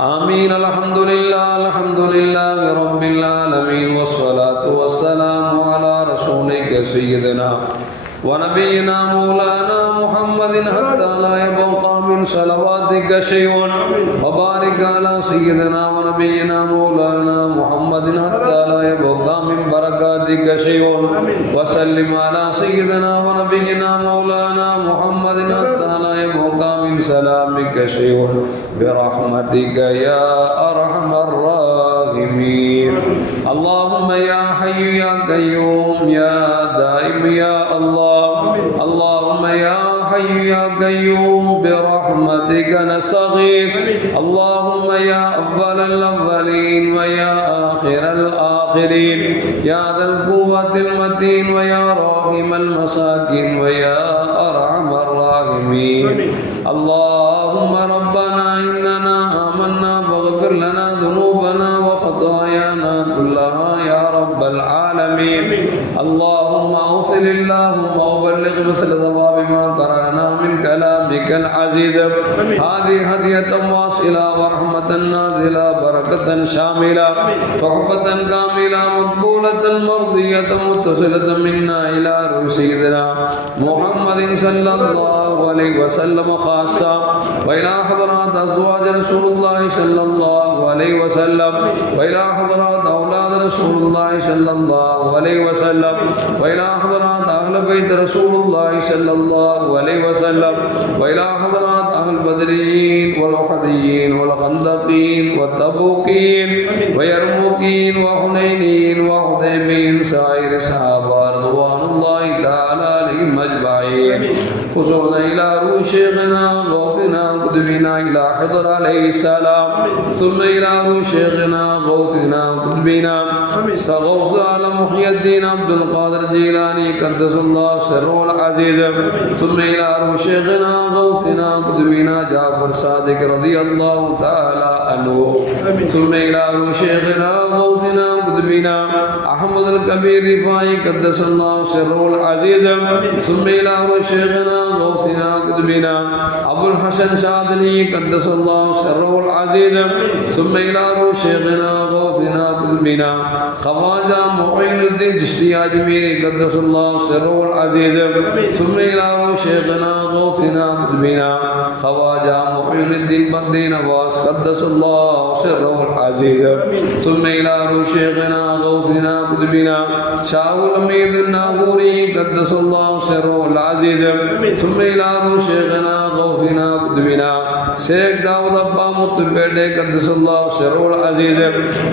آمين. الحمد لله الحمد لله رب العالمين والصلاة والسلام على رسولك سيدنا ونبينا مولانا محمد حتى لا يبقى من صلواتك شيء وبارك على سيدنا ونبينا مولانا محمد حتى لا يبقى من بركاتك شيء وسلم على سيدنا ونبينا مولانا محمد حتى سلامك شيء برحمتك يا أرحم الراحمين. اللهم يا حي يا قيوم يا دائم يا الله. اللهم يا حي يا قيوم برحمتك نستغيث. اللهم يا أول الأولين ويا آخر الآخرين. يا ذا القوة المتين ويا راحم المساكين ويا أرحم الراحمين. اللهم ربنا إننا آمنا فاغفر لنا ذنوبنا وخطايانا كلها يا رب العالمين. اللهم أوصل اللهم وبلغ مثل ما قرأنا من كلامك العزيز. هذه هدية واصلة ورحمة نازلة بركة شاملة. تحفة كاملة مقبولة مرضية متصلة منا إلى روح سيدنا محمد صلى الله عليه وسلم خاصة. وإلى حضرات أزواج رسول الله صلى الله عليه وسلم. وإلى حضرات أولاد رسول الله صلى الله عليه وسلم. وإلى حضرات أهل بيت رسول الله صلى الله عليه وسلم وإلى حضرات أهل بدرين والوحديين والخندقين والتبوكين ويرموكين وحنينين وحديبين سائر الصحابة رضوان الله تعالى عليهم أجمعين. خصوصا إلى روح شيخنا غوثنا قطبنا إلى حضر عليه السلام ثم إلى روح شيخنا غوثنا قطبنا سغوث على محي الدين عبد القادر الجيلاني قدس الله سره العزيز ثم إلى روح شيخنا غوثنا قطبنا جعفر صادق رضي الله تعالى عنه ثم إلى روح شيخنا غوثنا قطبنا أحمد الكبير رفاعي قدس الله سره العزيز. ثم إلى شيخنا غوثنا قطبنا أبو الحسن شاذلي قدس الله سره العزيز. ثم إلى شيخنا غوثنا قطبنا خواجة معين الدين چشتي أجميري قدس الله سره العزيز. ثم إلى شيخنا غوثنا قطبنا خواجة معين الدين بردين عباس قدس الله سره العزيز. ثم إلى روح شيخنا غوثنا قطبنا شاه الأمير الناغوري قدس الله سره العزيز. ثم إلى شيخنا غوثنا قطبنا شيخ داود أبا مطبع قدس الله سره العزيز.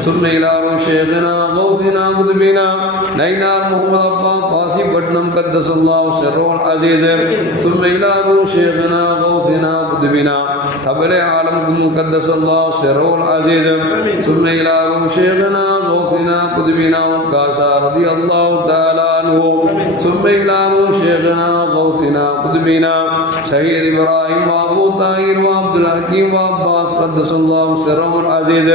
ثم إلى شيخنا غوثنا قطبنا نينار محمد أبا قاسي بطنم قدس الله سره العزيز. ثم إلى شيخنا غوثنا قطبنا تبر عالم قدس الله سره العزيز. ثم إلى شيخنا غوثنا قطبنا وقاسا رضي الله تعالى عنه. ثم إلى شيخنا غوثنا قطبنا شهيد إبراهيم وأبو طاهر وعبد الحكيم وعباس قدس الله سره العزيز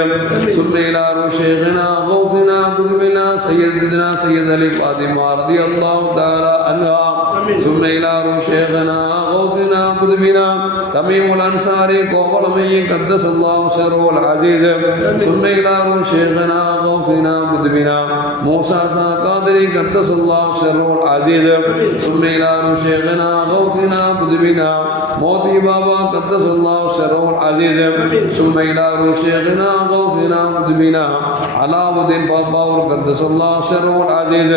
ثم إلى شيخنا غوثنا قطبنا سيدنا سيد علي فاطمة رضي الله تعالى عنها. ثم إلى شيخنا غوثنا قطبنا تميم الأنصاري قوقلمي قدس الله سره العزيز ثم إلى شيخنا غوثنا قطبنا موسى قادري قدس الله سره العزيز ثم إلى شيخنا غوثنا قطبنا موتي بابا قدس الله سره العزيز ثم إلى شيخنا غوثنا قطبنا علاء الدين بابا قدس الله سره العزيز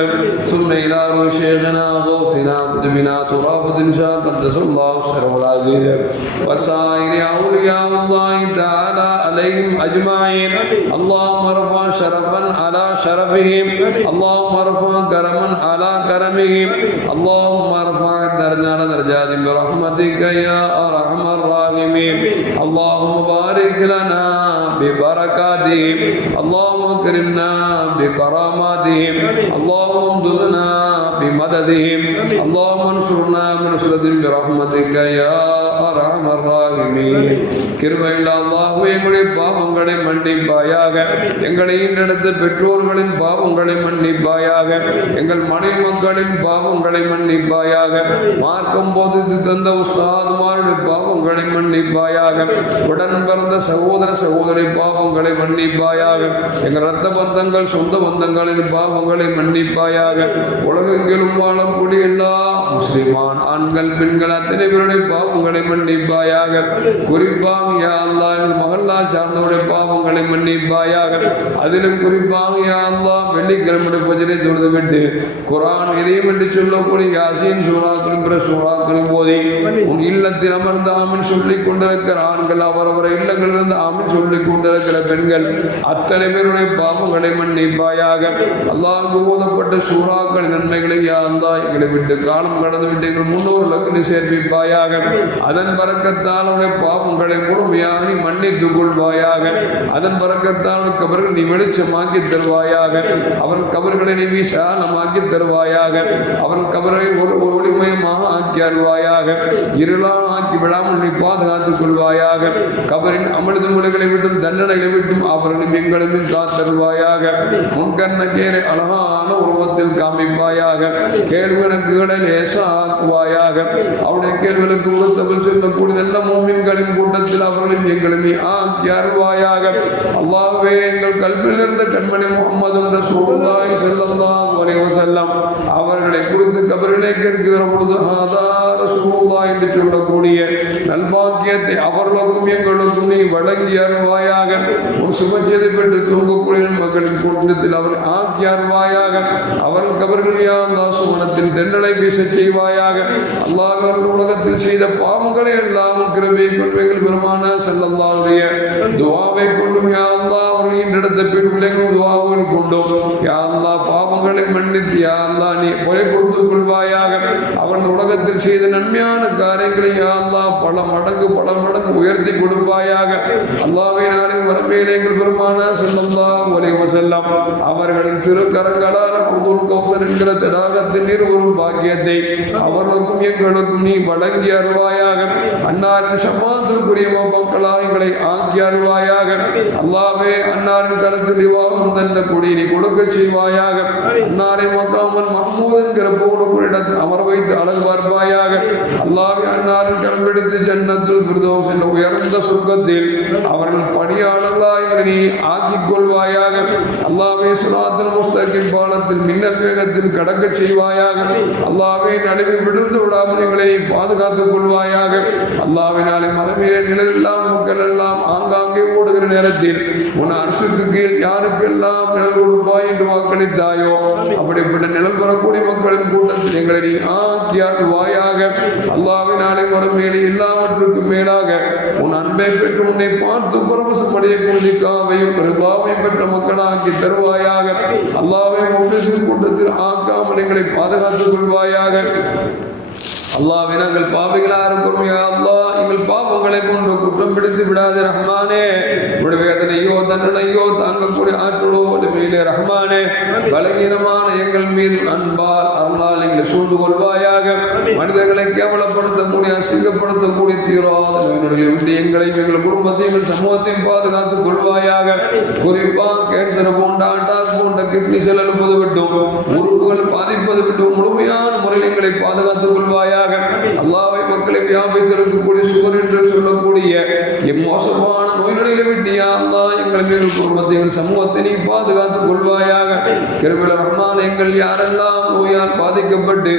ثم إلى شيخنا غوثنا قطبنا تراب الدين شاه قدس الله سره العزيز وسائر أولياء الله تعالى عليهم أجمعين. اللهم ارفع شرفا على شرفهم. اللهم ارفع كرما على كرمهم. اللهم ارفع درجات درجات برحمتك يا أرحم الراحمين. ببركاتهم. اللهم اكرمنا بكراماتهم. اللهم امددنا بمددهم. اللهم انصرنا بنصرتهم برحمتك يا அர்ஹம அர்ராஹிமீன் கிருபையில் அல்லாஹ்வே எங்களுடைய பாவங்களை மன்னிப்பாயாக. எங்களையும் ஈன்றெடுத்த பெற்றோர்களின் பாவங்களை மன்னிப்பாயாக. எங்கள் மனைவி மக்களின் பாவங்களை மன்னிப்பாயாக. மார்க்கம் போதித்து தந்த உஸ்தாதுமாருடைய பாவங்களை மன்னிப்பாயாக. உடன் பிறந்த சகோதர சகோதரி பாவங்களை மன்னிப்பாயாக. எங்கள் ரத்த பந்தங்கள் சொந்த பந்தங்களின் பாவங்களை மன்னிப்பாயாக. உலகெங்கிலும் வாழக்கூடிய எல்லா முஸ்லிமான் ஆண்கள் பெண்கள் அத்தனை பேருடைய பாவங்களை மன்னிப்பாயாக குறிப்பாக யா அல்லாஹ் எங்கள் மகல்லா சார்ந்தவருடைய பாவங்களை மன்னிப்பாயாக. அதிலும் குறிப்பாக யா அல்லாஹ் வெள்ளிக்கிழமை பஜனை தொழுது விட்டு குரான் இதயம் என்று சொல்லக்கூடிய யாசின் சூறாக்களும் பிற சூறாக்களும் போதி உன் இல்லத்தில் அமர்ந்து ஆமன் சொல்லிக் கொண்டிருக்கிற ஆண்கள் அவரவர இல்லங்களிலிருந்து ஆமன் சொல்லிக் கொண்டிருக்கிற பெண்கள் அத்தனை பேருடைய பாவங்களை மன்னிப்பாயாக. அல்லாஹ் ஓதப்பட்ட சூறாக்கள் நன்மைகளை யா அல்லாஹ் எங்களை விட்டு காலம் கடந்து விட்டு எங்கள் முன்னோர்களுக்கு நீ சேர்ப்பிப்பாயாக. அதன் அதன் பறக்கத்தால் உடைய பாவங்களை முழுமையாக நீ மன்னித்துக் கொள்வாயாக. அதன் பறக்கத்தால் கபர்கள் நீ வெளிச்சமாக்கி தருவாயாக. அவன் கபர்களை நீ விசாலமாக்கி தருவாயாக. அவன் கபரை ஒரு ஒளிமயமாக ஆக்கி அருள்வாயாக. இருளால் ஆக்கி விடாமல் நீ பாதுகாத்துக் கொள்வாயாக. கபரின் அமிர்த முறைகளை விட்டும் தண்டனைகளை விட்டும் அவர்களும் எங்களையும் காத்தருவாயாக முன்கண்ண கேரை அழகான உருவத்தில் காமிப்பாயாக. கேள்விகளுக்கு லேசா ஆக்குவாயாக அவருடைய கேள்விகளுக்கு உறுத்தவள் சொல்லக்கூடிய நல்ல மோமின்களின் கூட்டத்தில் அவர்களும் எங்களையும் நீ ஆக்கி அருள்வாயாக அல்லாஹ்வே எங்கள் கல்வியில் இருந்த கண்மணி முகமது ரசூலுல்லாஹி ஸல்லல்லாஹு அலைஹி வஸல்லம். அவர்களை குறித்து கபரிலே கேட்கிற பொழுது ஆதா ரசூலுல்லா என்று சொல்லக்கூடிய நல்பாக்கியத்தை அவர்களுக்கும் எங்களுக்கும் நீ வழங்கி அருள்வாயாக. ஒரு சுபச்செய்தி பெற்று தூங்கக்கூடிய மக்களின் கூட்டத்தில் அவர் ஆக்கி அருள்வாயாக. அவர்கள் கபர்கள் யாந்தா தென்னலை தென்றலை செய்வாயாக. அல்லாஹ் உலகத்தில் செய்த பாவங்களை எல்லாம் கிருபை கொள்வைகள் பெருமான செல்லல்லாவுடைய துவாவை கொண்டும் யா அவர்கள் இன்றெடுத்த பெண் பிள்ளைகள் துவாவை கொண்டும் யா பாவங்களை மன்னித்து யா நீ கொலை கொடுத்துக் கொள்வாயாக. அவன் உலகத்தில் செய்த நன்மையான காரியங்களை அல்லா பல மடங்கு பல மடங்கு உயர்த்தி கொடுப்பாயாக. அல்லாஹ்வை நாளின் வரமையிலே எங்கள் பெருமான செல்லல்லாஹு அலைஹி செல்லம் அவர்களின் திருக்கரங்களால் அப்துல் என்கிற தடாகத்தின் நிறுவரும் பாக்கியத்தை அவர்களுக்கும் எங்களுக்கும் நீ வழங்கி அருவாயாக அன்னாரின் சமாதத்திற்குரிய மக்களா எங்களை ஆக்கி அருவாயாக அல்லாவே அன்னாரின் கருத்தில் விவாகம் தந்த கொடி நீ கொடுக்க செய்வாயாக. அன்னாரை மக்காமல் மஹமூத் என்கிற போடு இடத்தில் அமர வைத்து அழகு பார்ப்பாயாக. அல்லாவே அவர்கள் பணியாளர்களாய் ஆக்கிக் கொள்வாயாக. அல்லாவே சுலாத்தில் முஸ்தகின் பாலத்தில் மின்னல் வேகத்தில் கடக்க செய்வாயாக. அல்லாவே நடுவில் விழுந்து விடாமல் எங்களை பாதுகாத்துக் கொள்வாயாக. அல்லாவினாலே மரமீரே நிழலெல்லாம் மக்கள் எல்லாம் ஆங்காங்கே நேரத்தில் உன் அரசுக்கு கீழ் யாருக்கெல்லாம் நிழல் கொடுப்பாய் என்று வாக்களித்தாயோ அப்படிப்பட்ட நிழல் பெறக்கூடிய மக்களின் கூட்டத்தில் எங்களை நீ ஆக்கியால் வாயாக அல்லாவினாலே மரமேலே எல்லாவற்றுக்கும் மேலாக உன் அன்பை பெற்று உன்னை பார்த்து பரவசம் அடையக்கூடிய காவையும் கிருபாவையும் பெற்ற மக்களாக்கி தருவாயாக. அல்லாவை முஃப்லிஸின் கூட்டத்தில் ஆக்காமல் எங்களை பாதுகாத்துக் கொள்வாயாக. அல்லாவை நாங்கள் பாவிகளா இருக்கிறோம். யா எங்கள் பாவங்களை கொண்டு குற்றம் பிடித்து விடாதே ரஹ்மானே. உடைய வேதனையோ தண்டனையோ தாங்கக்கூடிய ஆற்றலோ வலிமையிலே ரஹ்மானே. பலகீனமான எங்கள் மீது அன்பால் அருளால் எங்களை சூழ்ந்து கொள்வாயாக. மனிதர்களை கேவலப்படுத்தக்கூடிய அசிங்கப்படுத்தக்கூடிய தீராத விட்டு எங்களையும் எங்கள் குடும்பத்தையும் எங்கள் சமூகத்தையும் பாதுகாத்துக் கொள்வாயாக. குறிப்பா கேன்சர் போன்ற அட்டாக் போன்ற கிட்னி செல்லல் விட்டும் உறுப்புகள் பாதிப்பது விட்டும் முழுமையான முறையில் எங்களை பாதுகாத்துக் கொள்வாயாக. அல்லாவை மக்களை வியாபித்திருக்கக்கூடிய சுகர் என்று சொல்லக்கூடிய எம்மோசமான நோய்களில் விட்டியா அல்லா எங்கள் மீது குடும்பத்தை எங்கள் சமூகத்தை நீ பாதுகாத்துக் கொள்வாயாக. கிருபில ரஹ்மான் எங்கள் யாரெல்லாம் நோயால் பாதிக்கப்பட்டு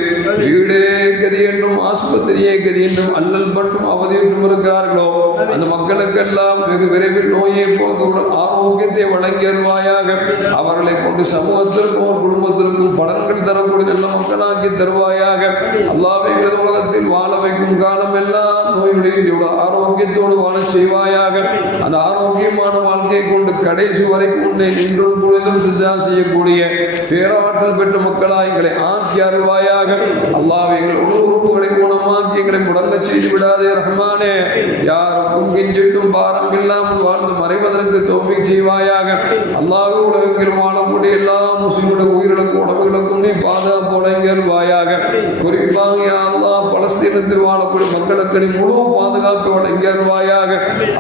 வீடே கதி என்றும் ஆஸ்பத்திரியே கதி என்றும் அல்லல் பட்டும் அவதி என்றும் இருக்கிறார்களோ அந்த மக்களுக்கெல்லாம் வெகு விரைவில் நோயை போக்குடன் ஆரோக்கியத்தை வழங்கியருவாயாக. அவர்களை கொண்டு சமூகத்திற்கும் குடும்பத்திற்கும் பலன்கள் தரக்கூடிய நல்ல மக்களாக்கி தருவாயாக. அல்லாவே உலகத்தில் வாழ வைக்கும் காலம் எல்லாம் நோயுடைய ஆரோக்கியத்தோடு வாழ செய்வாயாக. அந்த ஆரோக்கியமான வாழ்க்கையை கொண்டு கடைசி வரைக்கும் உன்னை நின்றும் பொழுதும் சித்தா செய்யக்கூடிய பேராற்றல் பெற்ற மக்களாய் எங்களை ஆக்கி அருள்வாயாக. அல்லாஹ் எங்கள் உணவு உறுப்புகளை குணமாக்கி எங்களை முடங்க செய்து விடாதே ரஹ்மானே. யாருக்கும் கெஞ்சிட்டும் பாரம் இல்லாமல் வாழ்ந்து மறைவதற்கு தோஃபிக் செய்வாயாக. அல்லாஹ் உலகத்தில் வாழக்கூடிய எல்லா முஸ்லிம்களுடைய உயிரிழக்கும் உடம்புகளுக்கும் நீ பாதுகாப்பு வழங்கியருவாயாக குறிப்பாக யா அல்லாஹ் பலஸ்தீனத்தில் வாழக்கூடிய மக்களுக்கு முழு பாதுகாப்பு வழங்கியருவாயாக?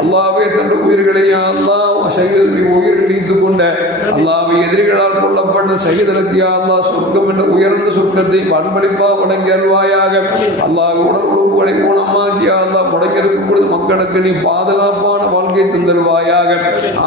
அல்லாவே தன் உயிர்களை அல்லா அல்லாஹ் உயிர் உயிரில் நீத்து கொண்ட. அல்லாவை எதிரிகளால் கொல்லப்பட்ட சகிதனுக்கு அல்லா சொர்க்கம் என்ற உயர்ந்த சொர்க்கத்தை பண்பளிப்பா வழங்கியருவாயாக. அல்லாஹ் உடல் உறுப்புகளை குணமாக்கி அல்லா அல்லாஹ் முடங்கிருக்கும் பொழுது மக்களுக்கு நீ பாதுகாப்பான வாழ்க்கை தந்தல்வாயாக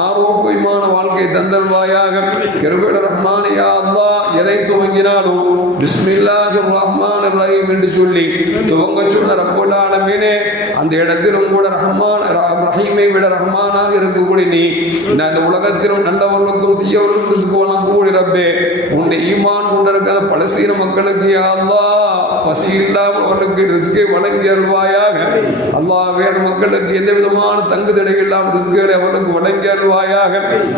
ஆரோக்கியமான வாழ்க்கை தந்தல்வாயாக கிருபேட ரஹ்மானியா அல்லா எதை துவங்கினாலும் பிஸ்மில்லாஹிர் ரஹ்மானிர் ரஹீம் என்று சொல்லி துவங்க சொன்ன ரப்பல் ஆலமீனே அந்த இடத்திலும் கூட ரஹ்மான் ரஹீமை விட ரஹ்மானாக இருக்கக்கூடிய நீ இந்த உலகத்திலும் நல்லவர்களுக்கும் தீயவர்களுக்கும் கூடி ரப்பே. உன்னை ஈமான் கொண்டிருக்கிற பலஸ்தீன மக்களுக்கு யா பசி இல்லாமல் அவர்களுக்கு ரிஸ்கை வழங்கி அருள்வாயாக. அல்லாஹ் வேறு மக்களுக்கு எந்த விதமான தங்கு தடை இல்லாமல் ரிஸ்களை அவர்களுக்கு வழங்கி அருள்வாயாக.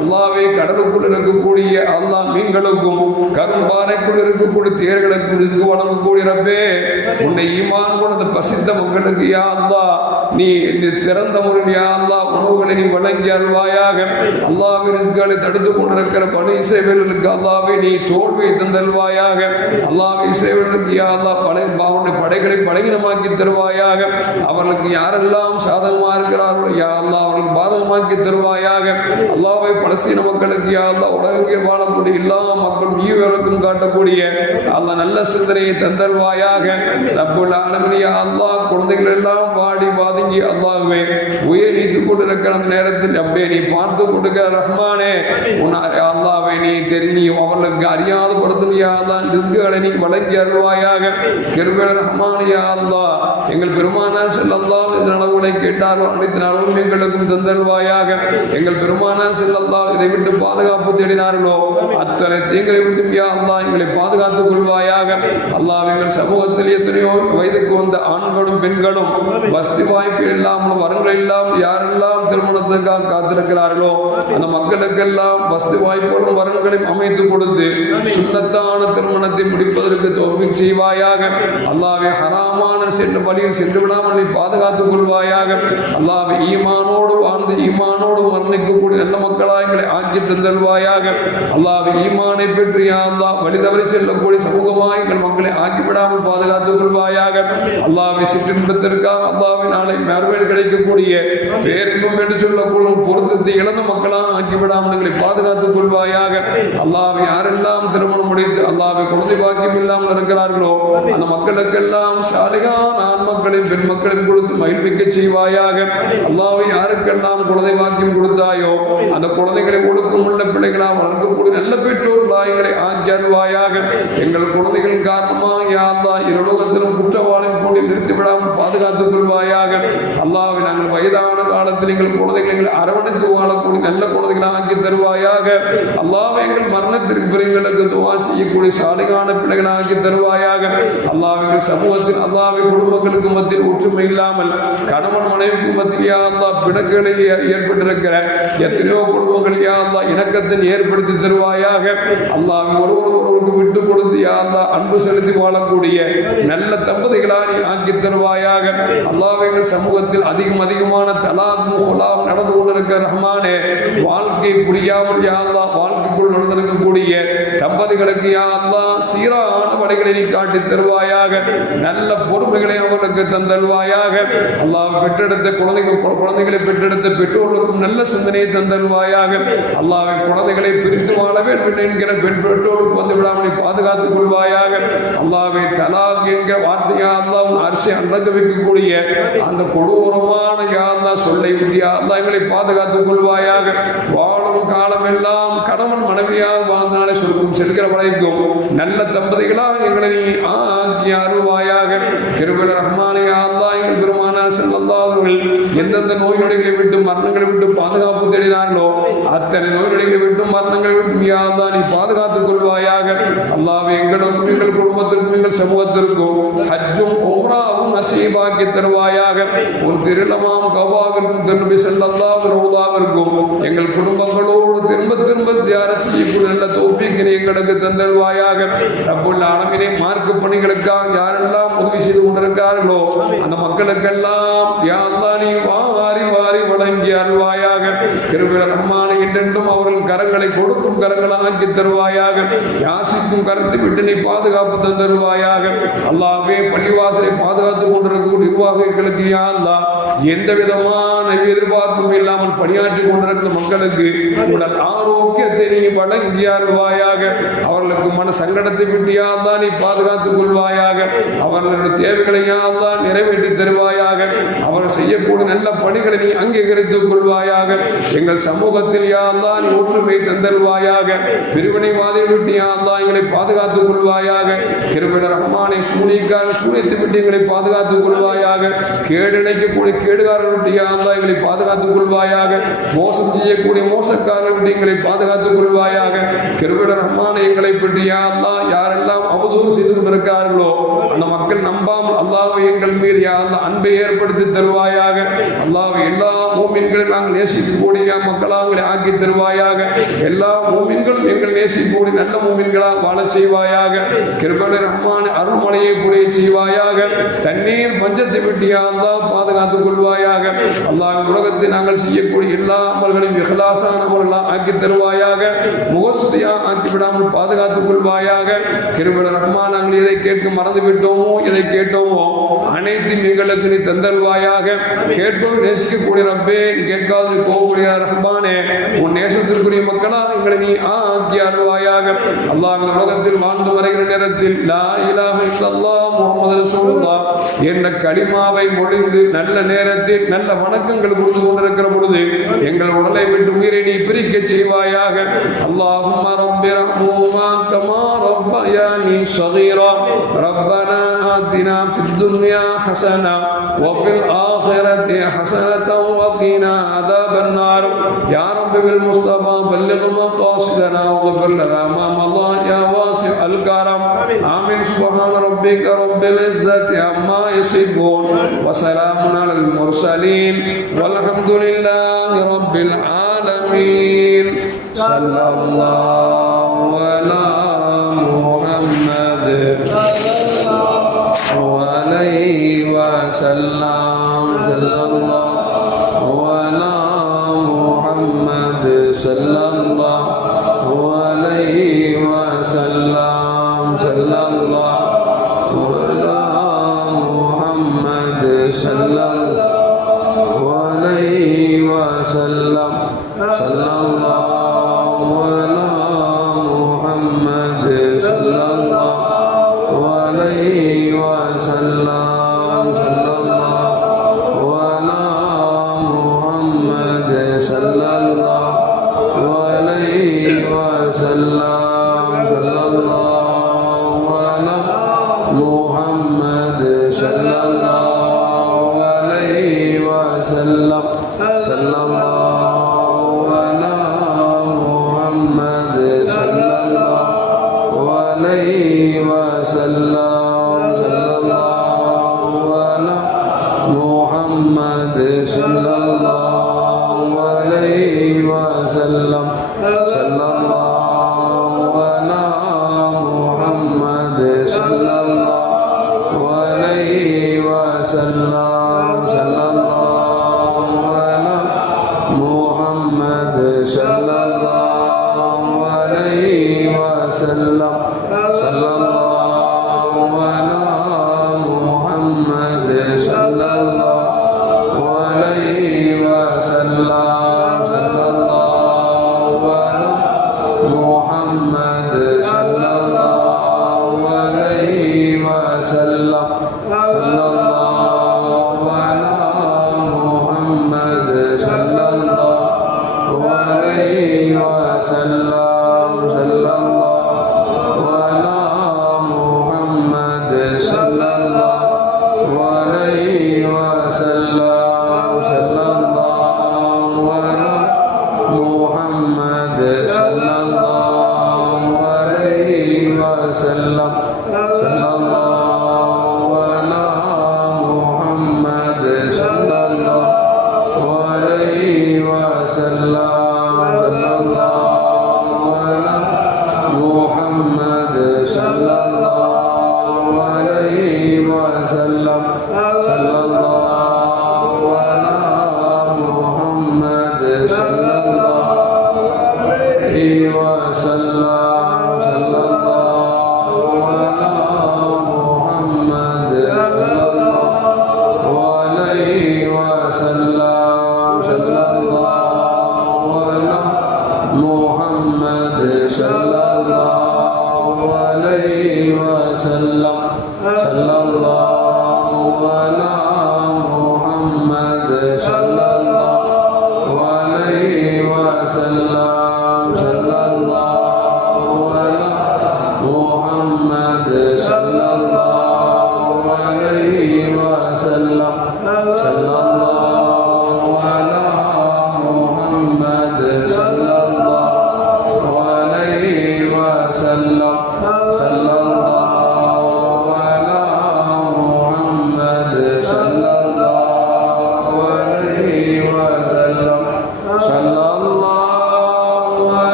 அல்லாவே கடலுக்குள் இருக்கக்கூடிய அல்லாஹ் மீன்களுக்கும் கரும்பாறைக்குள் இருக்கக்கூடிய தேர்களுக்கும் ரிஸ்க் வழங்கக்கூடிய ரப்பே. உன்னை ஈமான் கொண்ட அந்த பசித்த மக்களுக்கு யா அல்லா நீ சிறந்த முறையில் அல்லா உணவுகளை நீ வழங்கி அருள்வாயாக. அல்லாஹ்வின் ரிஸ்களை தடுத்து கொண்டிருக்கிற பணி சேவைகளுக்கு அல்லாஹ்வை நீ தோல்வியை தந்தல்வாயாக அல்லாஹ்வை சேவைகளுக்கு யா அல்லா படை அவனுடைய படைகளை பலகீனமாக்கி தருவாயாக. அவர்களுக்கு யாரெல்லாம் சாதகமாக இருக்கிறார்களோ யா அல்லா அவர்களுக்கு பாதகமாக்கி தருவாயாக. அல்லாவை பலஸ்தீன மக்களுக்கு யா அல்லா உலகத்தில் வாழக்கூடிய எல்லா மக்களும் ஈவருக்கும் காட்டக்கூடிய அல்லா நல்ல சிந்தனையை தந்தல்வாயாக ரப்புல் ஆலமீன் அல்லா அல்லாஹ் குழந்தைகள் எல்லாம் வாடி வாதுங்கி அல்லாஹ்வே உயிர் நீத்துக் கொண்டிருக்கிற அந்த நேரத்தில் அப்படியே நீ பார்த்து கொடுக்கிற ரஹ்மானே உன் அ- நீ தெரிஞ்சு அவர்களுக்கு அறியாத படுத்தும் தான் அல்லாஹ் ரிஸ்குகளை நீ வழங்கி அருள்வாயாக. கிருபேல ரஹ்மானியா யா எங்கள் பெருமானார் செல்லல்லா இந்த நலவுகளை கேட்டாரோ அனைத்து நலவும் எங்களுக்கும் தந்தல்வாயாக எங்கள் பெருமானார் செல்லல்லா இதை விட்டு பாதுகாப்பு தேடினார்களோ அத்தனை தீங்களை விட்டு அல்லா எங்களை பாதுகாத்துக் கொள்வாயாக. அல்லாஹ் எங்கள் சமூகத்தில் எத்தனையோ வயதுக்கு வந்த ஆண்களும் பெண்களும் வசதி வாய்ப்பு இல்லாமல் வரங்கள் இல்லாமல் யாரெல்லாம் திருமணத்துக்காக காத்திருக்கிறார்களோ அந்த மக்களுக்கெல்லாம் வசதி வாய்ப்புகளும் வரங்களையும் அமைத்து கொடுத்து சுண்ணத்தான திருமணத்தை முடிப்பதற்கு தோல்வி செய்வாயாக. அல்லாவே ஹராமான சென்று வழியில் சென்று விடாமல் நீ பாதுகாத்துக் கொள்வாயாக. அல்லாவே ஈமானோடு வாழ்ந்து ஈமானோடு வர்ணிக்கக்கூடிய நல்ல மக்களாக எங்களை ஆக்கி தந்தல்வாயாக அல்லாவே ஈமானை பெற்று அல்லா வழி தவறி செல்லக்கூடிய சமூகமாக எங்கள் மக்களை ஆக்கிவிடாமல் பாதுகாத்துக் கொள்வாயாக. அல்லாவை சிற்றின்பத்திற்காக அல்லாவின் நாளை மறுமையில் கிடைக்கக்கூடிய பேரின்பம் என்று சொல்லக்கூடிய பொருத்தத்தை இழந்த மக்களாக ஆக்கிவிடாமல் எங்களை பாதுகாத்துக் கொள்வாயாக. அல்லாவை யாரெல்லாம் திருமணம் முடித்து அல்லாவை குழந்தை பாக்கியம் இல்லாமல் இருக்கிறார்களோ அந்த மக்களுக்கெல்லாம் சாலையான ஆண் மக்களையும் பெண் மக்களையும் கொடுத்து மகிழ்விக்க செய்வாயாக. அல்லாவை யாருக்கெல்லாம் குழந்தை பாக்கியம் கொடுத்தாயோ அந்த குழந்தைகளை ஒழுக்கம் உள்ள பிள்ளைகளாக வளர்க்கக்கூடிய நல்ல பெற்றோர்களாக எங்களை ஆக்கியல்வாயாக எங்கள் குழந்தைகள் காரணமாக யா அல்லாஹ் இருலோகத்திலும் குற்றவாளி கூடி நிறுத்திவிடாமல் பாதுகாத்துக் கொள்வாயாக. அல்லாவை நாங்கள் வயதான காலத்தில் எங்கள் குழந்தைகளை எங்கள் அரவணைத்து வாழக்கூடிய நல்ல குழந்தைகளாக ஆக்கி தருவாயாக. அல்லாஹ்வை எங்கள் மரணத்திற்கு பிறகு எங்களுக்கு துவா செய்யக்கூடிய சாலைகான பிள்ளைகளாக ஆக்கி தருவாயாக. அல்லாஹ் எங்கள் சமூகத்தில் அல்லாஹ்வை குடும்பங்களுக்கு மத்தியில் ஒற்றுமை இல்லாமல் கணவன் மனைவிக்கு மத்தியில் யா அல்லாஹ் பிணக்குகளில் ஏற்பட்டிருக்கிற எத்தனையோ குடும்பங்கள் யா அல்லாஹ் இணக்கத்தை ஏற்படுத்தி தருவாயாக. அல்லாஹ் ஒருவர் ஒருவருக்கு விட்டு கொடுத்து யா அல்லாஹ் அன்பு செலுத்தி வாழக்கூடிய நல்ல தம்பதிகளாக ஆக்கி தருவாயாக. அல்லாஹ் எங்கள் சமூகத்தில் அதிகம் அதிகமான தலாக் முஹலாம் நடந்து கொண்டிருக்க ரஹ்மானே வாழ்க்கை புரியாமல் யா வாழ்க்கைக்குள் நடந்திருக்கக்கூடிய தம்பதிகளுக்கு யா சீரான வழிகளை நீ காட்டி தருவாயாக. நல்ல பொறுமைகளை அவர்களுக்கு தந்தல்வாயாக அல்லாஹ் பெற்றெடுத்த குழந்தைகள் குழந்தைகளை பெற்றெடுத்த பெற்றோர்களுக்கும் நல்ல சிந்தனையை தந்தல்வாயாக அல்லாஹ் குழந்தைகளை பிரித்து வாழ வேண்டும் என்கிற பெண் பெற்றோருக்கு வந்து விடாமல் பாதுகாத்துக் கொள்வாயாக. அல்லாவை தலாக் என்கிற வார்த்தையா அல்லாஹ் உன் அரிசி அடக்க வைக்கக்கூடிய அந்த கொடூரமான யார் தான் சொல்லை யா அல்லாஹ் எங்களை பாதுகாத்துக் கொள்வாயாக. வாழும் காலமெல்லாம் கணவன் மனைவியாக வாழ்ந்தாலே சொல்லும் செல்கிற வரைக்கும் நல்ல தம்பதிகளாக எங்களை நீ ஆக்கி அருள்வாயாக. கிருபல ரஹ்மானே யா எங்கள் பெருமானா ஸல்லல்லாஹு எந்தெந்த நோய் நொடிகளை விட்டு மரணங்களை விட்டு பாதுகாப்பு தேடினார்களோ அத்தனை நோய் நொடிகளை விட்டும் மரணங்களை விட்டும் யாழ்லா நீ பாதுகாத்துக் கொள்வாயாக? அல்லாவே எங்களுக்கும் எங்கள் குடும்பத்திற்கும் எங்கள் சமூகத்திற்கும் ஹஜ்ஜும் உம்ராவும் நசீபாக்கி தருவாயாக. உன் திருளமாம் கவாவிற்கும் திரும்பி செல்லல்லாஹ் ரவுதாவிற்கும் எங்கள் குடும்பங்களோடு திரும்ப திரும்ப தியானம் செய்யக்கூடிய நல்ல தோஃபிக்கினை எங்களுக்கு தந்தல்வாயாக ரப்புல் ஆலமினை மார்க்க பணிகளுக்காக யாரெல்லாம் உதவி செய்து கொண்டிருக்கார்களோ அந்த மக்களுக்கெல்லாம் யாழ்லா நீ வாரி வாரி வழங்கி அருள்வாயாக. கிருபில ரஹ்மான என்றென்றும் அவர்கள் கரங்களை கொடுக்கும் கரங்களாக்கி தருவாயாக. யாசிக்கும் கரத்தை விட்டு நீ பாதுகாப்பு தந்தருவாயாக அல்லாவே பள்ளிவாசலை பாதுகாத்துக் கொண்டிருக்கும் நிர்வாகிகளுக்கு யா எந்த விதமான எதிர்பார்ப்பும் இல்லாமல் பணியாற்றி கொண்டிருக்கும் மக்களுக்கு உடல் ஆரோக்கியத்தை நீ வழங்கி அருள்வாயாக. அவர்களுக்கு மன சங்கடத்தை விட்டு யா நீ பாதுகாத்துக் கொள்வாயாக. அவர்களுடைய தேவைகளை யா நிறைவேற்றி தருவாயாக. அவர்கள் செய்யக்கூடிய நல்ல பணிகளை நீ அங்கீகரித்துக் கொள்வாயாக. எங்கள் சமூகத்தில் யா ஒற்று நீ தந்தல்வாயாக பிரிவினை வாதை விட்டு யா எங்களை பாதுகாத்துக் கொள்வாயாக. கிருபிட ரகமானை சூனிக்கார சூனித்து விட்டு எங்களை பாதுகாத்துக் கொள்வாயாக. கேடு நினைக்கக்கூடிய கேடுகாரர் விட்டு யா எங்களை பாதுகாத்துக் கொள்வாயாக. மோசம் செய்யக்கூடிய மோசக்காரர் விட்டு எங்களை பாதுகாத்துக் கொள்வாயாக. கிருபிட ரஹ்மானை எங்களை பற்றி அல்லா யாரெல்லாம் அவதூறு செய்து கொண்டிருக்கிறார்களோ அந்த மக்கள் நம்பாமல் அல்லாவை எங்கள் மீது யா அன்பை ஏற்படுத்தி தருவாயாக. அல்லாவை எல்லா மோமின்களை நாங்கள் நேசிக்கக்கூடிய மக்களாக ஆக்கி தருவாயாக. எல்லா மூமின்களும் எங்கள் நேசிப்போடு நல்ல மூமின்களாக வாழச் செய்வாயாக. கிருபலை ரஹ்மான அருள்மலையை புரிய செய்வாயாக. தண்ணீர் பஞ்சத்தை வெட்டியாக பாதுகாத்துக் கொள்வாயாக. அல்லாஹ் உலகத்தில் நாங்கள் செய்யக்கூடிய எல்லா அமல்களையும் விகலாசான அமல்களாக ஆக்கி தருவாயாக. முகஸ்துதியா ஆக்கி விடாமல் பாதுகாத்துக் கொள்வாயாக. கிருபல ரஹ்மான் நாங்கள் இதை கேட்க மறந்து விட்டோமோ இதை கேட்டோமோ அனைத்தும் எங்களுக்கு நீ தந்தல்வாயாக கேட்போம் நேசிக்கக்கூடிய ரப்பே கேட்காது கோவக்கூடிய ரஹ்மானே உன் நேசத்திற்குரிய மக்களா எங்களை நீ ஆக்கி அருள்வாயாக அல்லாஹ் இந்த உலகத்தில் வாழ்ந்து வருகிற நேரத்தில் லா இலாஹ இல்லல்லாஹ் முஹம்மது ரசூலுல்லாஹ் என்ற கலிமாவை மொழிந்து நல்ல நேரத்தில் நல்ல வணக்கங்கள் கொடுத்து கொண்டிருக்கிற பொழுது எங்கள் உடலை விட்டு உயிரை நீ பிரிக்க செய்வாயாக اللهم رب ارحمهما كما ربياني صغيرا ربنا آتنا في الدنيا حسنة وفي الآخرة حسنة وقنا عذاب النار. يا رب بالمصطفى بلغ مقاصدنا واغفر لنا ما مضى يا واسع الكرم. آمين. سبحان ربك رب العزة عما يصفون وسلام على المرسلين والحمد لله رب العالمين. صلى الله على محمد وعليه وسلم. صلى الله وسلم صلى الله Allah.